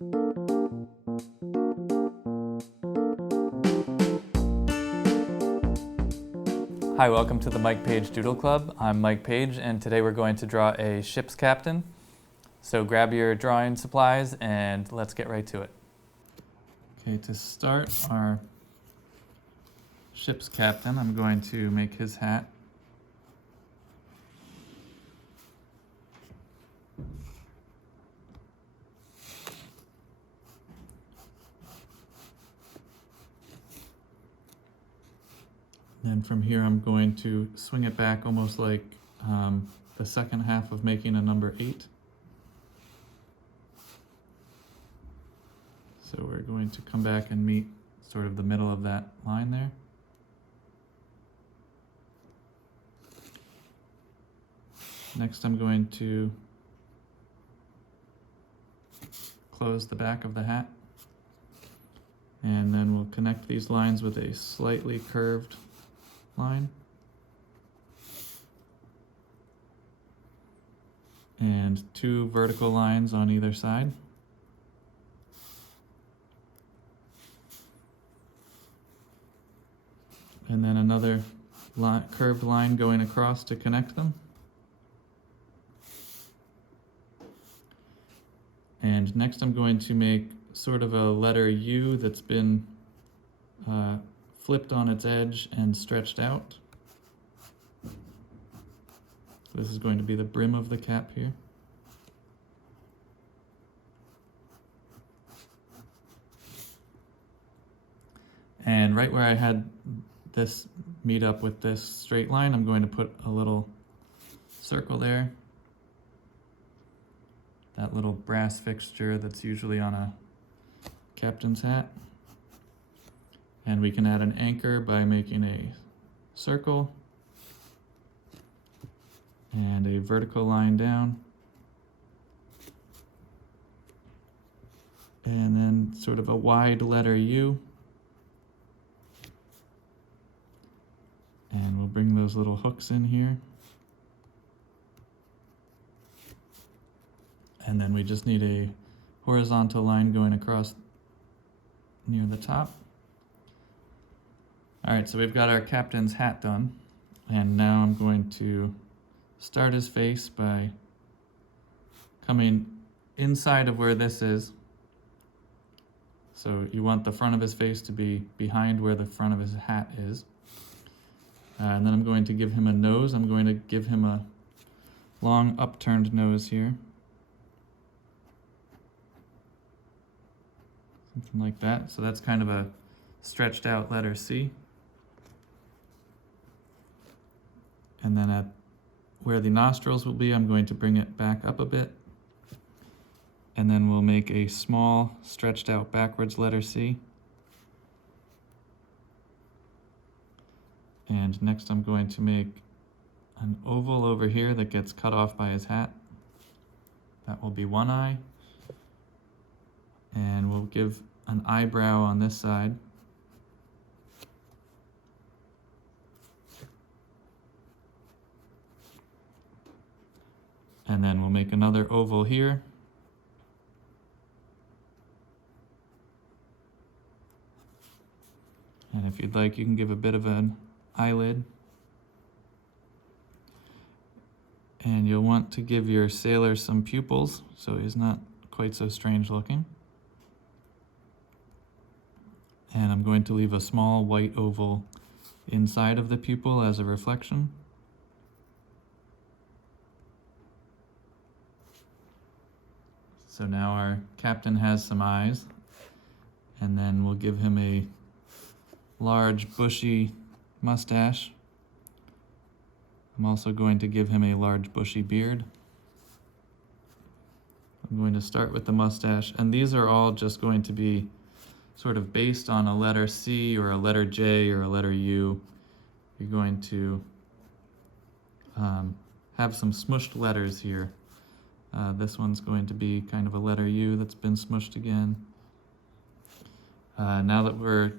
Hi, welcome to the Paige Doodle Club. I'm Mike Paige, and today we're going to draw a ship's captain. So grab your drawing supplies and let's get right to it. Okay, to start our ship's captain, I'm going to make his hat. And from here I'm going to swing it back almost like the second half of making a number 8. So we're going to come back and meet sort of the middle of that line there. Next I'm going to close the back of the hat, and then we'll connect these lines with a slightly curved line. And 2 vertical lines on either side. And then another curved line going across to connect them. And next I'm going to make sort of a letter U that's been flipped on its edge and stretched out. This is going to be the brim of the cap here. And right where I had this meet up with this straight line, I'm going to put a little circle there. That little brass fixture that's usually on a captain's hat. And we can add an anchor by making a circle and a vertical line down. And then sort of a wide letter U. And we'll bring those little hooks in here. And then we just need a horizontal line going across near the top. All right, so we've got our captain's hat done. And now I'm going to start his face by coming inside of where this is. So you want the front of his face to be behind where the front of his hat is. And then I'm going to give him a nose. I'm going to give him a long upturned nose here. Something like that. So that's kind of a stretched out letter C. And then at where the nostrils will be, I'm going to bring it back up a bit. And then we'll make a small stretched out backwards letter C. And next I'm going to make an oval over here that gets cut off by his hat. That will be one eye. And we'll give an eyebrow on this side. And then we'll make another oval here. And if you'd like, you can give a bit of an eyelid. And you'll want to give your sailor some pupils, so he's not quite so strange looking. And I'm going to leave a small white oval inside of the pupil as a reflection. So now our captain has some eyes, and then we'll give him a large bushy mustache. I'm also going to give him a large bushy beard. I'm going to start with the mustache, and these are all just going to be sort of based on a letter C or a letter J or a letter U. You're going to have some smushed letters here. This one's going to be kind of a letter U that's been smushed again. Now that we're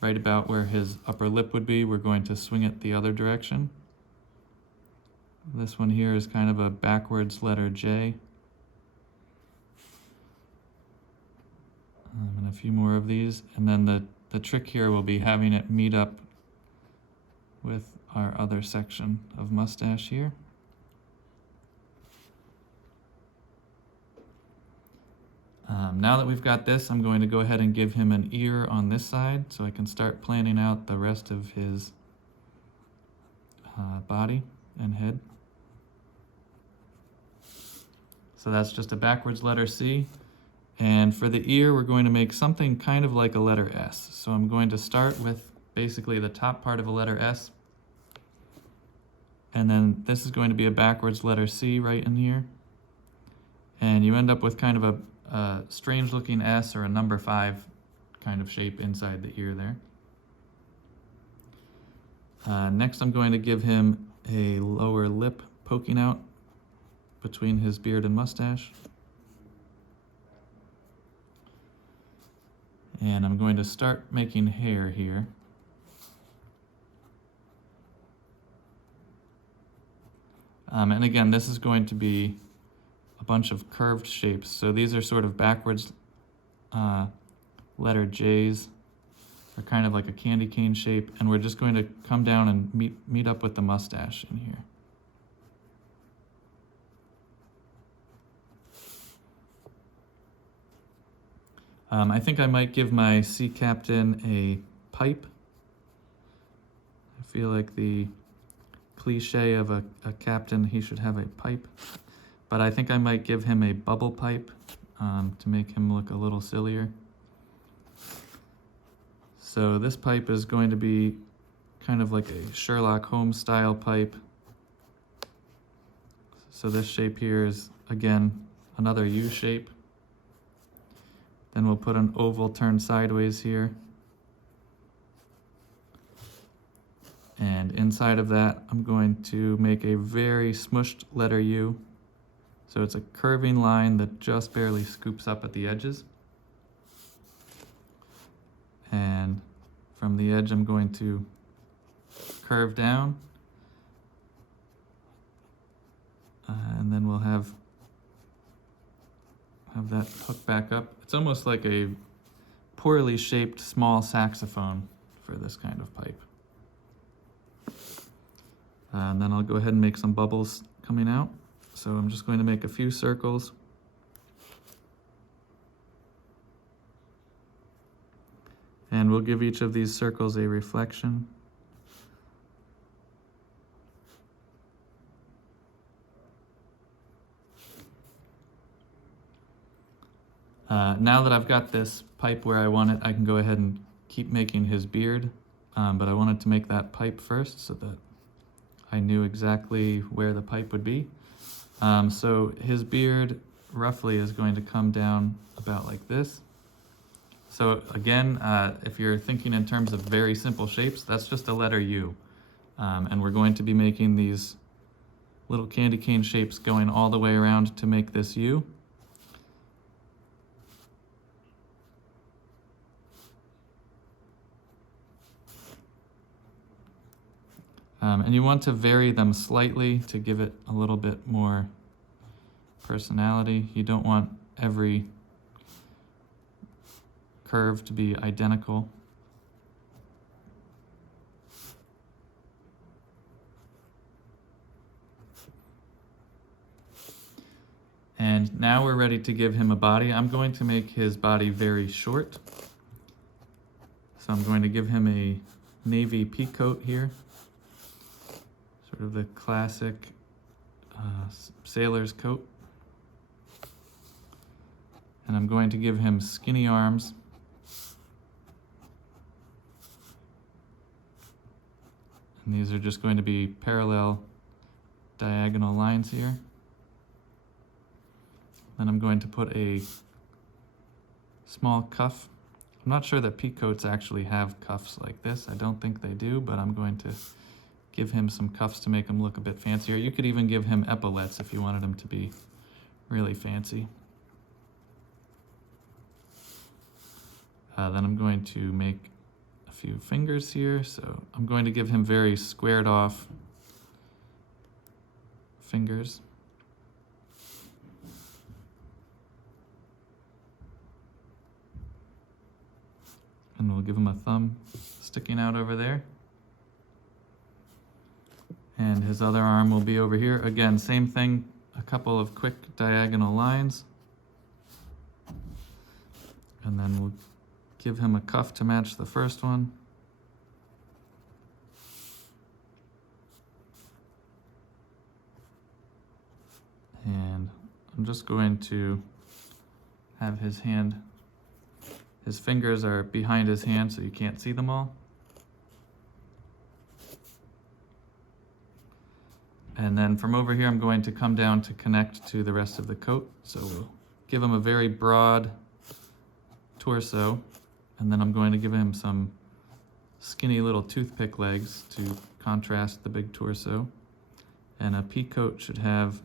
right about where his upper lip would be, we're going to swing it the other direction. This one here is kind of a backwards letter J. And a few more of these. And then the trick here will be having it meet up with our other section of mustache here. Now that we've got this, I'm going to go ahead and give him an ear on this side so I can start planning out the rest of his body and head. So that's just a backwards letter C. And for the ear, we're going to make something kind of like a letter S. So I'm going to start with basically the top part of a letter S. And then this is going to be a backwards letter C right in here. And you end up with kind of a strange looking S or a number 5 kind of shape inside the ear there. Next I'm going to give him a lower lip poking out between his beard and mustache. And I'm going to start making hair here. And again, this is going to be a bunch of curved shapes. So these are sort of backwards letter J's. They're kind of like a candy cane shape. And we're just going to come down and meet up with the mustache in here. I think I might give my sea captain a pipe. I feel like the cliche of a captain, he should have a pipe. But I think I might give him a bubble pipe to make him look a little sillier. So this pipe is going to be kind of like a Sherlock Holmes style pipe. So this shape here is, again, another U shape. Then we'll put an oval turned sideways here. And inside of that, I'm going to make a very smushed letter U. So it's a curving line that just barely scoops up at the edges. And from the edge, I'm going to curve down. And then we'll have that hook back up. It's almost like a poorly shaped small saxophone for this kind of pipe. And then I'll go ahead and make some bubbles coming out. So I'm just going to make a few circles. And we'll give each of these circles a reflection. Now that I've got this pipe where I want it, I can go ahead and keep making his beard. But I wanted to make that pipe first so that I knew exactly where the pipe would be. So his beard roughly is going to come down about like this. So again, if you're thinking in terms of very simple shapes, that's just a letter U. And we're going to be making these little candy cane shapes going all the way around to make this U. And you want to vary them slightly to give it a little bit more personality. You don't want every curve to be identical. And now we're ready to give him a body. I'm going to make his body very short. So I'm going to give him a navy peacoat here. Sort of the classic sailor's coat. And I'm going to give him skinny arms. And these are just going to be parallel diagonal lines here. Then I'm going to put a small cuff. I'm not sure that peacoats actually have cuffs like this. I don't think they do, but I'm going to give him some cuffs to make him look a bit fancier. You could even give him epaulets if you wanted him to be really fancy. Then I'm going to make a few fingers here. So I'm going to give him very squared off fingers. And we'll give him a thumb sticking out over there. And his other arm will be over here. Again, same thing, a couple of quick diagonal lines. And then we'll give him a cuff to match the first one. And I'm just going to have his hand, his fingers are behind his hand so you can't see them all. And then from over here, I'm going to come down to connect to the rest of the coat. So we'll give him a very broad torso, and then I'm going to give him some skinny little toothpick legs to contrast the big torso. And a pea coat should have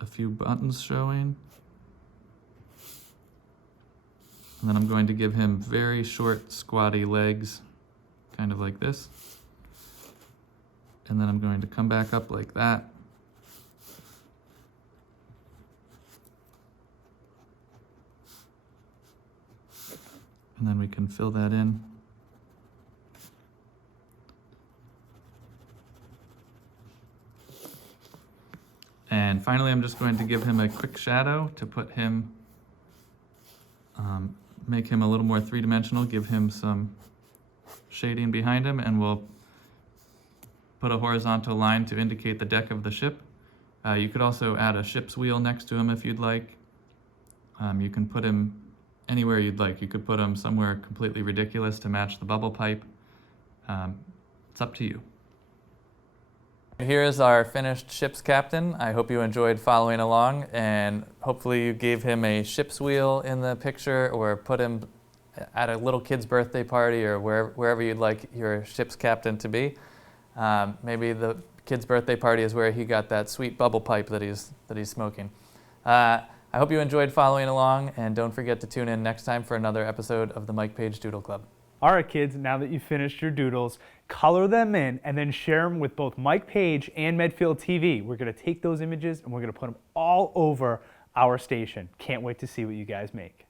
a few buttons showing. And then I'm going to give him very short, squatty legs, kind of like this. And then I'm going to come back up like that. And then we can fill that in. And finally, I'm just going to give him a quick shadow to put him, make him a little more three-dimensional, give him some shading behind him, and we'll put a horizontal line to indicate the deck of the ship. You could also add a ship's wheel next to him if you'd like. You can put him anywhere you'd like. You could put him somewhere completely ridiculous to match the bubble pipe. It's up to you. Here is our finished ship's captain. I hope you enjoyed following along, and hopefully you gave him a ship's wheel in the picture, or put him at a little kid's birthday party, or wherever you'd like your ship's captain to be. Maybe the kid's birthday party is where he got that sweet bubble pipe that he's smoking. I hope you enjoyed following along, and don't forget to tune in next time for another episode of the Mike Paige Doodle Club. All right, kids, now that you've finished your doodles, color them in and then share them with both Mike Paige and Medfield TV. We're going to take those images and we're going to put them all over our station. Can't wait to see what you guys make.